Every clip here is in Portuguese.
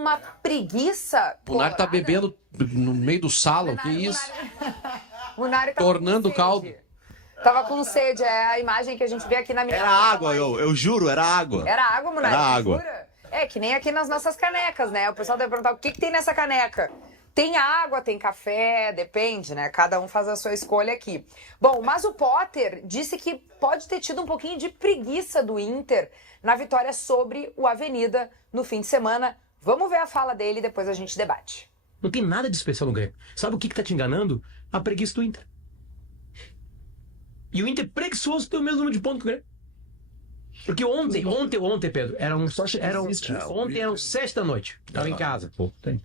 uma preguiça. O Munari tá bebendo no meio do salão, que isso? Munari tava Tornando com caldo. sede. Tava com sede, é a imagem que a gente vê aqui na minha. Era água, eu juro, era água. Era água, Munari? Era água. Jura? É, que nem aqui nas nossas canecas, né? O pessoal deve perguntar o que tem nessa caneca. Tem água, tem café, depende, né? Cada um faz a sua escolha aqui. Bom, mas o Potter disse que pode ter tido um pouquinho de preguiça do Inter na vitória sobre o Avenida no fim de semana. Vamos ver a fala dele e depois a gente debate. Não tem nada de especial no Grêmio. Sabe o que tá te enganando? A preguiça do Inter. E o Inter preguiçoso tem o mesmo número de pontos que o Grêmio. Porque ontem, Pedro, ontem eram 7 da noite. Tava em casa.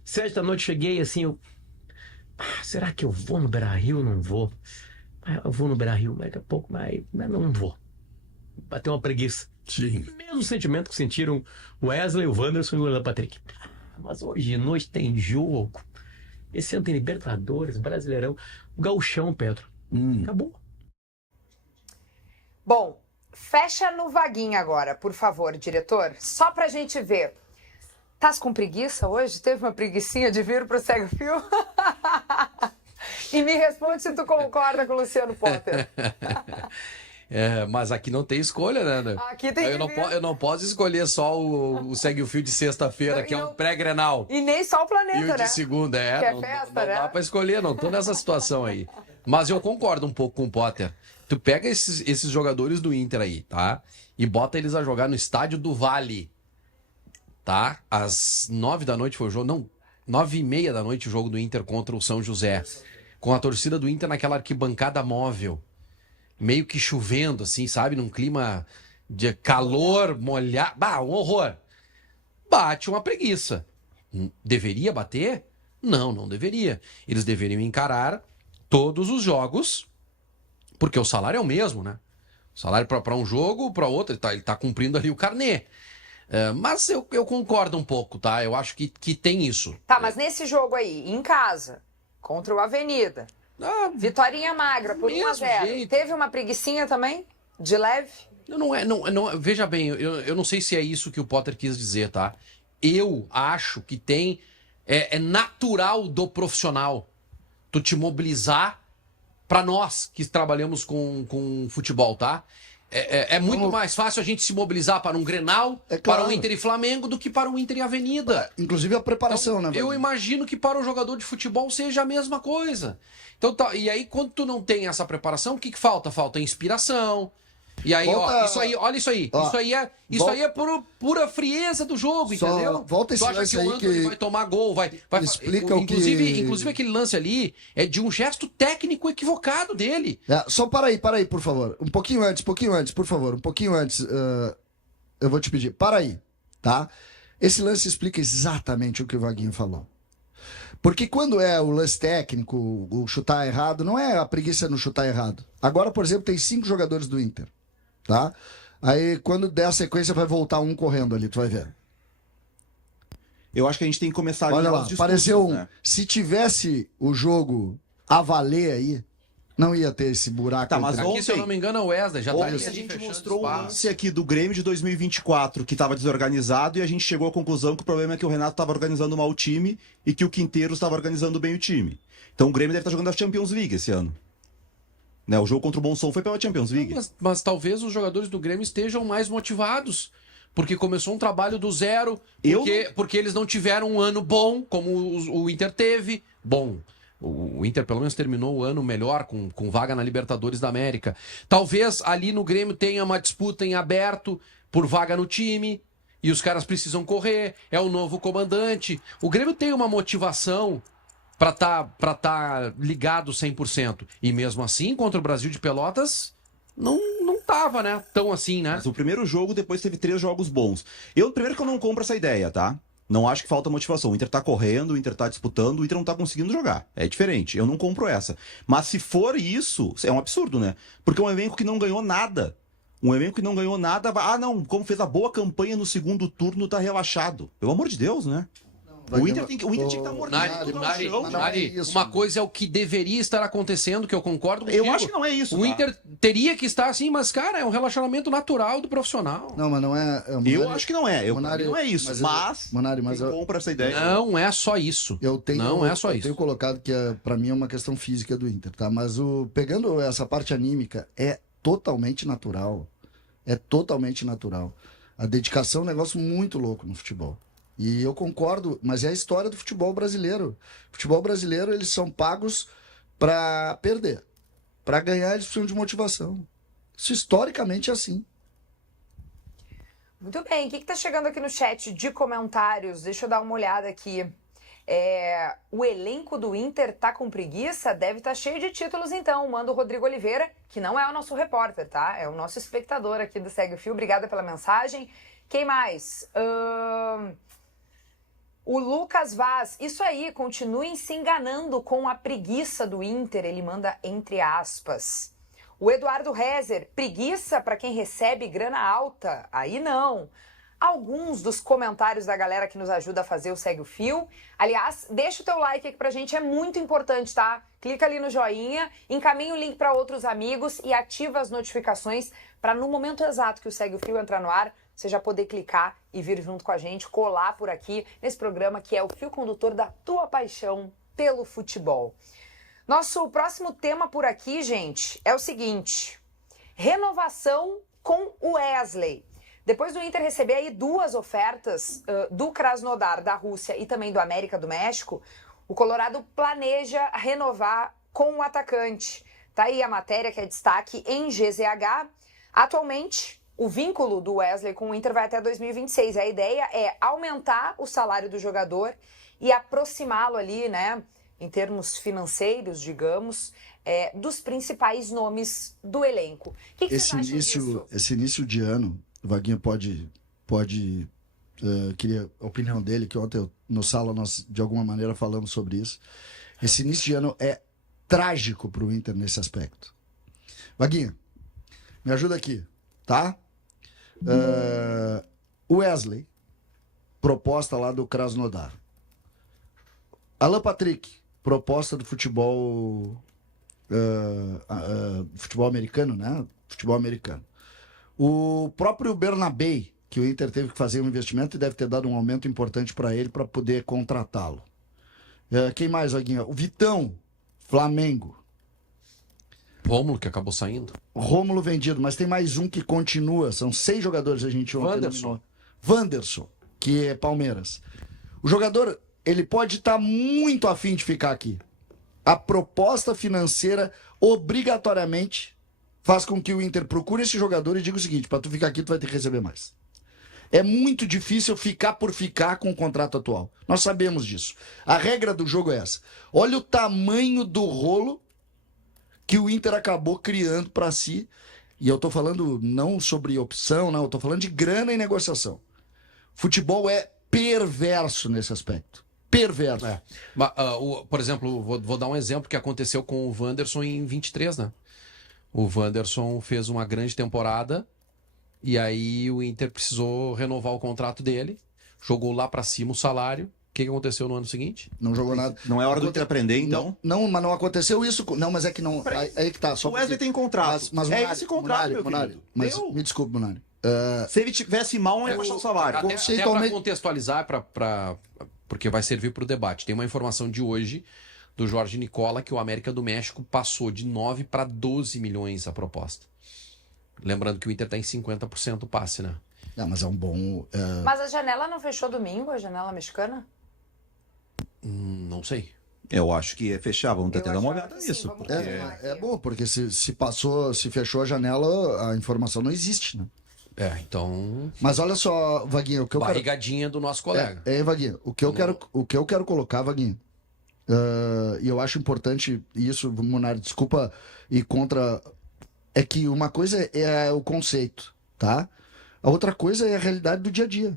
7 da noite cheguei assim, será que eu vou no Beira-Rio ou não vou? Eu vou no Beira-Rio, mas daqui a pouco, mas não vou. Bateu uma preguiça. Sim. Mesmo sentimento que sentiram o Wesley, o Wanderson e o Alan Patrick. Mas hoje de noite tem jogo. Esse ano tem Libertadores, Brasileirão, o Gauchão, Pedro. Acabou. Bom, fecha no Vaguinho agora, por favor, diretor. Só pra gente ver. Tás com preguiça hoje? Teve uma preguicinha de vir pro Segue o Fio? E me responde se tu concorda com o Luciano Potter. Mas aqui não tem escolha, né? Aqui tem eu não posso escolher só o Segue o Fio de sexta-feira, que é um pré-grenal. E nem só o Planeta, E o de né? segunda, Que é não festa, não né? dá pra escolher, não tô nessa situação aí. Mas eu concordo um pouco com o Potter. Tu pega esses jogadores do Inter aí, tá? E bota eles a jogar no estádio do Vale, tá? Às 9 da noite foi o jogo, não, 9h30 da noite o jogo do Inter contra o São José. Com a torcida do Inter naquela arquibancada móvel. Meio que chovendo, assim, sabe? Num clima de calor, molhado. Um horror. Bate uma preguiça. Deveria bater? Não deveria. Eles deveriam encarar todos os jogos, porque o salário é o mesmo, né? O salário para um jogo, para outro, ele tá cumprindo ali o carnê. Mas eu concordo um pouco, tá? Eu acho que tem isso. Tá, mas nesse jogo aí, em casa, contra o Avenida, vitorinha magra por 1-0. Teve uma preguicinha também? De leve? Veja bem, eu não sei se é isso que o Potter quis dizer, tá? Eu acho que tem... É natural do profissional tu te mobilizar para nós que trabalhamos com futebol, tá? É muito mais fácil a gente se mobilizar para um Grenal, para o Inter e Flamengo, do que para o Inter e Avenida. Inclusive a preparação, então, né? Eu imagino que para o jogador de futebol seja a mesma coisa. Então, e aí, quando tu não tem essa preparação, o que falta? Falta inspiração. E aí, olha isso aí. Isso aí é pura frieza do jogo, entendeu? Volta esse lance aí que vai tomar gol, vai explica inclusive aquele lance ali é de um gesto técnico equivocado dele. Só para aí, por favor. Um pouquinho antes, por favor. Um pouquinho antes, eu vou te pedir. Para aí, tá? Esse lance explica exatamente o que o Vaguinho falou. Porque quando é o lance técnico, o chutar errado, não é a preguiça no chutar errado. Agora, por exemplo, tem 5 jogadores do Inter. Tá? Aí quando der a sequência vai voltar um correndo ali, tu vai ver. Eu acho que a gente tem que começar a olha lá, apareceu né? Se tivesse o jogo a valer aí, não ia ter esse buraco. Tá, mas aqui, se eu não me engano, é o Wesley já tá ali. A gente mostrou um lance aqui do Grêmio de 2024 que estava desorganizado e a gente chegou à conclusão que o problema é que o Renato estava organizando mal o time e que o Quinteiros estava organizando bem o time. Então o Grêmio deve estar jogando a Champions League esse ano. Né, o jogo contra o Monção foi pela Champions League. Mas talvez os jogadores do Grêmio estejam mais motivados, porque começou um trabalho do zero, porque eles não tiveram um ano bom, como o Inter teve. Bom, o Inter pelo menos terminou o ano melhor, com vaga na Libertadores da América. Talvez ali no Grêmio tenha uma disputa em aberto por vaga no time, e os caras precisam correr, é o novo comandante. O Grêmio tem uma motivação para tá ligado 100%. E mesmo assim, contra o Brasil de Pelotas, não tava, né? Tão assim, né? Mas o primeiro jogo, depois teve 3 jogos bons. Primeiro que eu não compro essa ideia, tá? Não acho que falta motivação. O Inter tá correndo, o Inter tá disputando, o Inter não tá conseguindo jogar. É diferente. Eu não compro essa. Mas se for isso, é um absurdo, né? Porque um elenco que não ganhou nada. Não, como fez a boa campanha no segundo turno, tá relaxado. Pelo amor de Deus, né? O Inter tinha que estar morto. Nari, uma coisa é o que deveria estar acontecendo, que eu concordo contigo. Eu acho que não é isso. O Inter teria que estar assim, mas, cara, é um relacionamento natural do profissional. Não, mas não é. Eu acho que não é. Não é isso. Mas eu compra essa ideia. Não é só isso. Eu tenho isso. colocado que para mim é uma questão física do Inter, tá? Mas pegando essa parte anímica, é totalmente natural. É totalmente natural. A dedicação é um negócio muito louco no futebol. E eu concordo, mas é a história do futebol brasileiro. Futebol brasileiro, eles são pagos para perder. Para ganhar, eles precisam de motivação. Isso historicamente é assim. Muito bem, o que está chegando aqui no chat de comentários? Deixa eu dar uma olhada aqui. O elenco do Inter tá com preguiça? Deve estar cheio de títulos então. Manda o Rodrigo Oliveira, que não é o nosso repórter, tá? É o nosso espectador aqui do Segue o Fio. Obrigada pela mensagem. Quem mais? O Lucas Vaz. Isso aí, continuem se enganando com a preguiça do Inter. Ele manda entre aspas. O Eduardo Rezer. Preguiça para quem recebe grana alta? Aí não. Alguns dos comentários da galera que nos ajuda a fazer o Segue o Fio. Aliás, deixa o teu like aqui pra gente, é muito importante, tá? Clica ali no joinha, encaminha o link para outros amigos e ativa as notificações para no momento exato que o Segue o Fio entrar no ar, você já poder clicar e vir junto com a gente, colar por aqui nesse programa que é o fio condutor da tua paixão pelo futebol. Nosso próximo tema por aqui, gente, é o seguinte: renovação com o Wesley. Depois do Inter receber aí 2 ofertas do Krasnodar, da Rússia e também do América do México, o Colorado planeja renovar com o atacante. Tá aí a matéria que é destaque em GZH. Atualmente, o vínculo do Wesley com o Inter vai até 2026. A ideia é aumentar o salário do jogador e aproximá-lo ali, né, em termos financeiros, digamos, dos principais nomes do elenco. O que vocês acham disso? Esse início de ano, o Vaguinho queria a opinião dele, que ontem no sala nós de alguma maneira falamos sobre isso. Esse início de ano é trágico para o Inter nesse aspecto. Vaguinho, me ajuda aqui, tá? Wesley, proposta lá do Krasnodar. Alan Patrick, proposta do futebol americano, né? Futebol americano. O próprio Bernabé, que o Inter teve que fazer um investimento e deve ter dado um aumento importante para ele para poder contratá-lo. Quem mais, Vaguinho? O Vitão, Flamengo. Rômulo, que acabou saindo. Rômulo vendido, mas tem mais um que continua. São 6 jogadores a gente ontem. Wanderson, que é Palmeiras. O jogador, ele pode estar muito afim de ficar aqui. A proposta financeira, obrigatoriamente, faz com que o Inter procure esse jogador e diga o seguinte: para tu ficar aqui, tu vai ter que receber mais. É muito difícil ficar por ficar com o contrato atual. Nós sabemos disso. A regra do jogo é essa. Olha o tamanho do rolo que o Inter acabou criando para si. E eu tô falando não sobre opção, não. Eu tô falando de grana e negociação. Futebol é perverso nesse aspecto. Perverso. Mas, por exemplo, vou dar um exemplo que aconteceu com o Wanderson em 23, né? O Wanderson fez uma grande temporada e aí o Inter precisou renovar o contrato dele, jogou lá pra cima o salário. O que aconteceu no ano seguinte? Não jogou nada. Não é hora do Inter aprender, então? Não, mas não aconteceu isso. Não, mas é que não. Aí que tá. Só o Wesley tem contrato. Mas é esse contrato, Munari, mas me desculpe, Munari. Se ele tivesse mal, não ia baixar o salário. Até para contextualizar, porque vai servir para o debate. Tem uma informação de hoje do Jorge Nicola que o América do México passou de 9 para 12 milhões a proposta. Lembrando que o Inter está em 50% passe, né? Não, mas é um bom... Mas a janela não fechou domingo, a janela mexicana? Não sei. Eu acho que ia fechar, vamos tentar dar uma olhada nisso. É bom, porque se fechou a janela, a informação não existe, né? Então... Mas olha só, Vaguinho, o que eu barrigadinha do nosso colega. Vaguinho, o que eu quero colocar, Vaguinho, e eu acho importante isso, Munari, desculpa ir contra, é que uma coisa é o conceito, tá? A outra coisa é a realidade do dia a dia.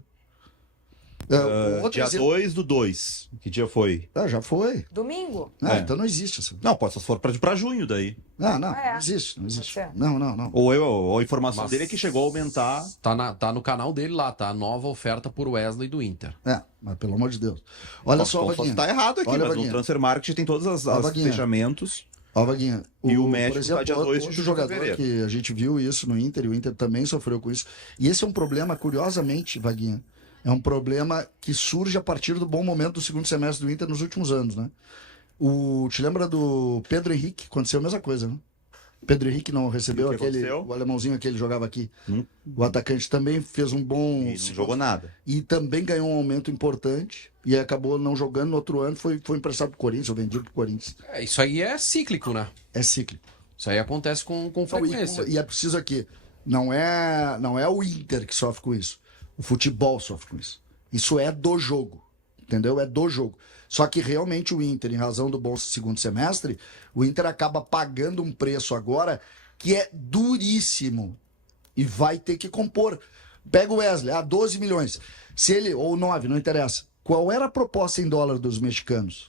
Outro Dia exemplo- 2/2. Que dia foi? Já foi. Domingo? Então não existe isso. Não, pode só se for pra junho daí. Não É. não existe, não existe. Pode ser. Não. Ou a informação Mas- dele é que chegou a aumentar. Tá no canal dele lá, tá? A nova oferta por Wesley do Inter. Mas pelo amor de Deus. Olha só, Posso Vaguinha. estar errado aqui, Olha, mas Vaguinha. no Transfer Market tem todos os Vaguinha. fechamentos. Ó, Vaguinha. E o México por exemplo, tá dia 2 de outro julho, jogador fevereiro. que a gente viu isso no Inter, e o Inter também sofreu com isso. E esse é um problema, curiosamente, Vaguinha, é um problema que surge a partir do bom momento do segundo semestre do Inter nos últimos anos, né? Te lembra do Pedro Henrique? Aconteceu a mesma coisa, né? Pedro Henrique não recebeu O que aconteceu? o alemãozinho que ele jogava aqui. O atacante também fez um bom... E não jogou nada. E também ganhou um aumento importante e acabou não jogando no outro ano, foi emprestado pro Corinthians, ou vendido pro Corinthians. Isso aí é cíclico, né? É cíclico. Isso aí acontece com Então, frequência. e é preciso aqui, não é o Inter que sofre com isso. O futebol sofre com isso. Isso é do jogo, entendeu? É do jogo. Só que realmente o Inter, em razão do bom segundo semestre, o Inter acaba pagando um preço agora que é duríssimo e vai ter que compor. Pega o Wesley, 12 milhões. Se ele, ou 9, não interessa. Qual era a proposta em dólar dos mexicanos?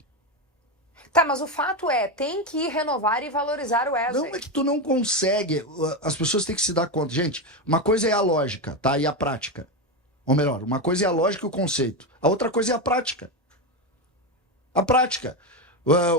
Tá, mas o fato é, tem que renovar e valorizar o Wesley. Não é que tu não consegue. As pessoas têm que se dar conta. Gente, uma coisa é a lógica, tá? E a prática. Ou melhor, uma coisa é a lógica e o conceito. A outra coisa é a prática. A prática.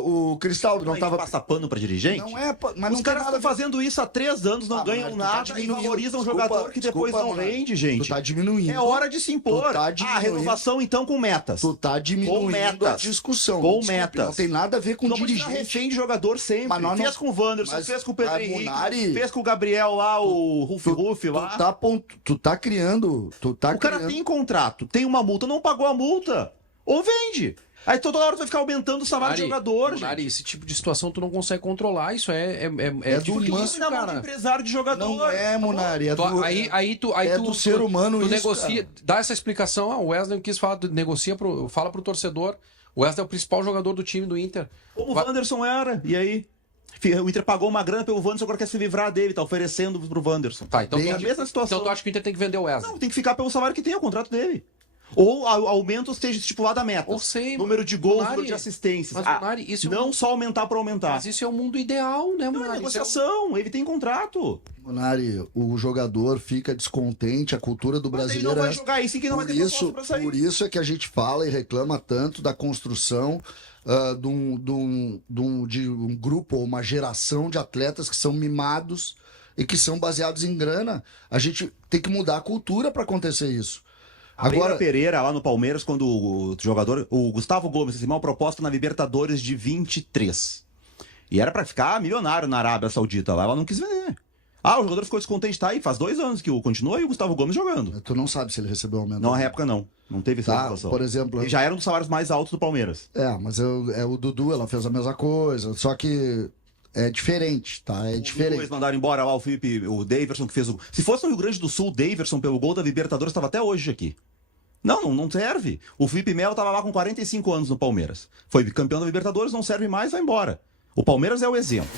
O Cristaldo não estava. Passa pano pra dirigente? Não é, mas Os não tem caras nada a estão ver. fazendo isso há 3 anos, não ganham Monark, tu tá nada e diminuindo. valorizam um Desculpa, jogador que depois desculpa, não Monark. rende, gente. Tu tá diminuindo. É hora de se impor. Tu tá diminuindo. Renovação então com metas. Tu tá diminuindo Com metas. a discussão. Com Desculpe, metas. Não tem nada a ver com Não precisa dirigente. refém de jogador sempre. Mas nós não- Fez com o Wanderson, mas- fez com o Pedro mas, Henrique, Munari, fez com o Gabriel lá, o Ruff lá. Tu tá criando. O cara tem contrato, tem uma multa, não pagou a multa. Ou vende. Aí toda hora tu vai ficar aumentando o salário de jogador, Munari, gente. esse tipo de situação tu não consegue controlar. Isso é do difícil, humano. Isso na mão de cara. empresário de jogador. Não é, Munari. É Tu- do, aí tu do ser humano tu isso, negocia, cara. dá essa explicação. O Wesley quis falar, fala pro torcedor. O Wesley é o principal jogador do time do Inter. Como o Wanderson era. E aí? O Inter pagou uma grana pelo Wanderson, agora quer se livrar dele, tá oferecendo pro Wanderson. Tá, então Tem a mesma situação. Então tu acha que o Inter tem que vender o Wesley? Não, tem que ficar pelo salário que tem, é o contrato dele. Ou aumento esteja estipulado a meta. Ou sei, número de gols, Munari, número de assistências. mas, Munari, isso é não só aumentar por aumentar. Mas isso é o mundo ideal, né, Não, é Munari? Isso é negociação, ele tem contrato. Munari, o jogador fica descontente, a cultura do Mas ele brasileiro não é vai essa. jogar isso que não vai Por ter isso, proposta pra sair. por isso é que a gente fala e reclama tanto da construção de um grupo ou uma geração de atletas que são mimados e que são baseados em grana. A gente tem que mudar a cultura para acontecer isso. Agora, Pereira, lá no Palmeiras, quando o jogador, o Gustavo Gomes, recebeu uma proposta na Libertadores de 23. E era pra ficar milionário na Arábia Saudita lá, ela não quis vender. O jogador ficou descontente, tá aí, faz 2 anos que continua e o Gustavo Gomes jogando. Tu não sabe se ele recebeu aumento. Não, na época não. Não teve essa Tá, situação. por exemplo... Ele já era um dos salários mais altos do Palmeiras. Mas o Dudu, ela fez a mesma coisa, só que é diferente, tá? É diferente. Eles mandaram embora lá o Daverson, que fez o... Se fosse no Rio Grande do Sul, o Daverson, pelo gol da Libertadores, estava até hoje aqui. Não serve. O Felipe Melo estava lá com 45 anos no Palmeiras. Foi campeão da Libertadores, não serve mais, vai embora. O Palmeiras é o exemplo.